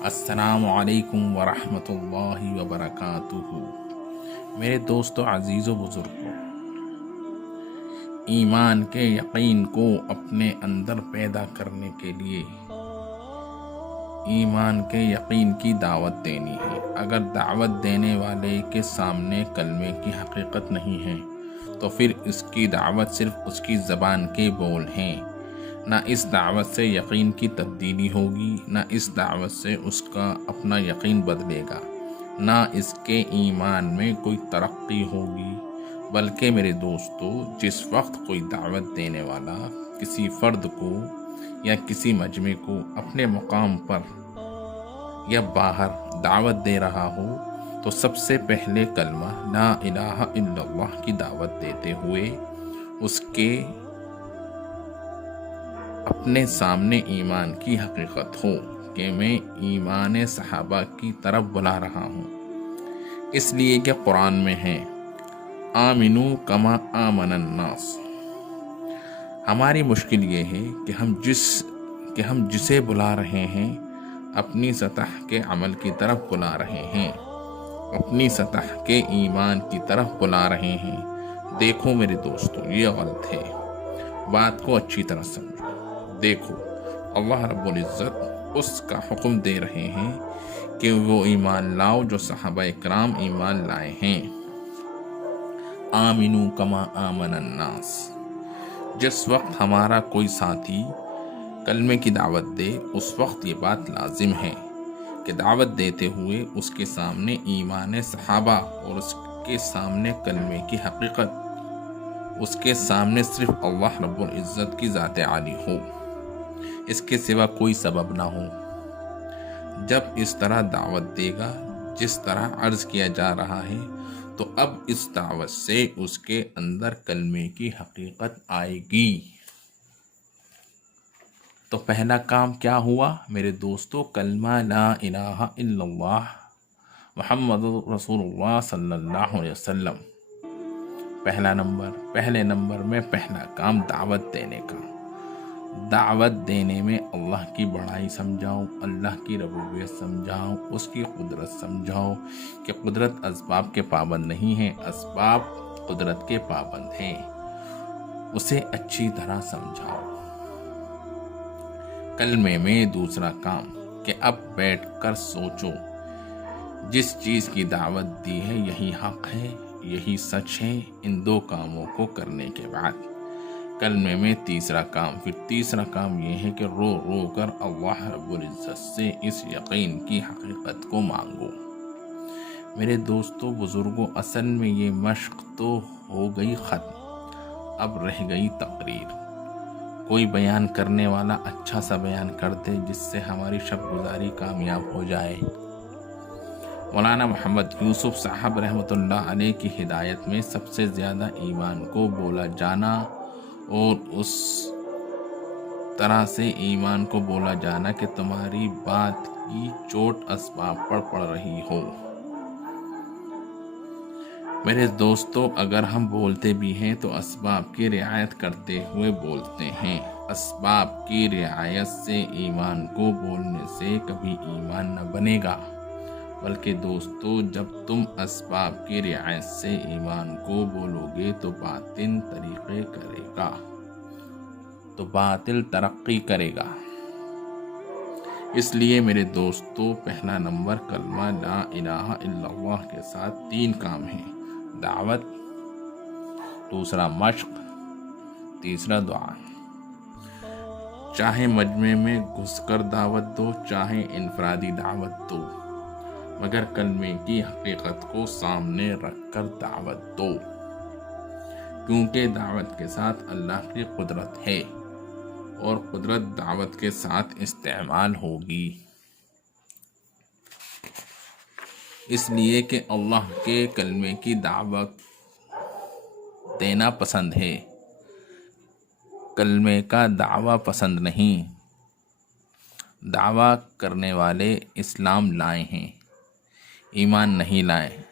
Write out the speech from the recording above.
السلام علیکم ورحمۃ اللہ وبرکاتہ۔ میرے دوستو، عزیز و بزرگوں، ایمان کے یقین کو اپنے اندر پیدا کرنے کے لیے ایمان کے یقین کی دعوت دینی ہے۔ اگر دعوت دینے والے کے سامنے کلمے کی حقیقت نہیں ہے تو پھر اس کی دعوت صرف اس کی زبان کے بول ہیں۔ نہ اس دعوت سے یقین کی تبدیلی ہوگی، نہ اس دعوت سے اس کا اپنا یقین بدلے گا، نہ اس کے ایمان میں کوئی ترقی ہوگی۔ بلکہ میرے دوستو، جس وقت کوئی دعوت دینے والا کسی فرد کو یا کسی مجمع کو اپنے مقام پر یا باہر دعوت دے رہا ہو تو سب سے پہلے کلمہ لا الہ الا اللہ کی دعوت دیتے ہوئے اس کے اپنے سامنے ایمان کی حقیقت ہو کہ میں ایمان صحابہ کی طرف بلا رہا ہوں، اس لیے کہ قرآن میں ہے آمنو کما آمن الناس۔ ہماری مشکل یہ ہے کہ ہم جسے بلا رہے ہیں اپنی سطح کے عمل کی طرف بلا رہے ہیں، اپنی سطح کے ایمان کی طرف بلا رہے ہیں۔ دیکھو میرے دوستو، یہ غلط ہے۔ بات کو اچھی طرح سمجھو۔ دیکھو، اللہ رب العزت اس کا حکم دے رہے ہیں کہ وہ ایمان لاؤ جو صحابہ اکرام ایمان لائے ہیں۔ آمنو کما آمن الناس۔ جس وقت ہمارا کوئی ساتھی کلمے کی دعوت دے، اس وقت یہ بات لازم ہے کہ دعوت دیتے ہوئے اس کے سامنے ایمان صحابہ اور اس کے سامنے کلمے کی حقیقت، اس کے سامنے صرف اللہ رب العزت کی ذات عالی ہو، اس کے سوا کوئی سبب نہ ہو۔ جب اس طرح دعوت دے گا جس طرح عرض کیا جا رہا ہے تو اب اس دعوت سے اس کے اندر کلمے کی حقیقت آئے گی۔ تو پہلا کام کیا ہوا میرے دوستو؟ کلمہ لا الہ الا اللہ محمد رسول اللہ صلی اللہ علیہ وسلم۔ پہلے نمبر میں پہلا کام دعوت دینے کا۔ دعوت دینے میں اللہ کی بڑائی سمجھاؤ، اللہ کی ربوبیت سمجھاؤ، اس کی قدرت سمجھاؤ کہ قدرت اسباب کے پابند نہیں ہے، اسباب قدرت کے پابند ہیں، اسے اچھی طرح سمجھاؤ۔ کلمے میں دوسرا کام کہ اب بیٹھ کر سوچو، جس چیز کی دعوت دی ہے یہی حق ہے، یہی سچ ہے۔ ان دو کاموں کو کرنے کے بعد کلمے میں تیسرا کام یہ ہے کہ رو رو کر اللہ رب العزت سے اس یقین کی حقیقت کو مانگو۔ میرے دوستو بزرگوں، اصل میں یہ مشق تو ہو گئی ختم، اب رہ گئی تقریر۔ کوئی بیان کرنے والا اچھا سا بیان کر دے جس سے ہماری شب گزاری کامیاب ہو جائے۔ مولانا محمد یوسف صاحب رحمۃ اللہ علیہ کی ہدایت میں سب سے زیادہ ایمان کو بولا جانا اور اس طرح سے ایمان کو بولا جانا کہ تمہاری بات کی چوٹ اسباب پر پڑ رہی ہو۔ میرے دوستو، اگر ہم بولتے بھی ہیں تو اسباب کی رعایت کرتے ہوئے بولتے ہیں۔ اسباب کی رعایت سے ایمان کو بولنے سے کبھی ایمان نہ بنے گا، بلکہ دوستو جب تم اسباب کی رعایت سے ایمان کو بولو گے تو باطن ترقی کرے گا۔ اس لیے میرے دوستو، پہلا نمبر کلمہ لا الہ الا اللہ کے ساتھ 3 کام ہیں: دعوت، دوسرا مشق، تیسرا دعا۔ چاہے مجمع میں گھس کر دعوت دو، چاہے انفرادی دعوت دو، مگر کلمے کی حقیقت کو سامنے رکھ کر دعوت دو، کیونکہ دعوت کے ساتھ اللہ کی قدرت ہے اور قدرت دعوت کے ساتھ استعمال ہوگی، اس لیے کہ اللہ کے کلمے کی دعوت دینا پسند ہے، کلمے کا دعویٰ پسند نہیں۔ دعویٰ کرنے والے اسلام لائے ہیں، ایمان نہیں لائے۔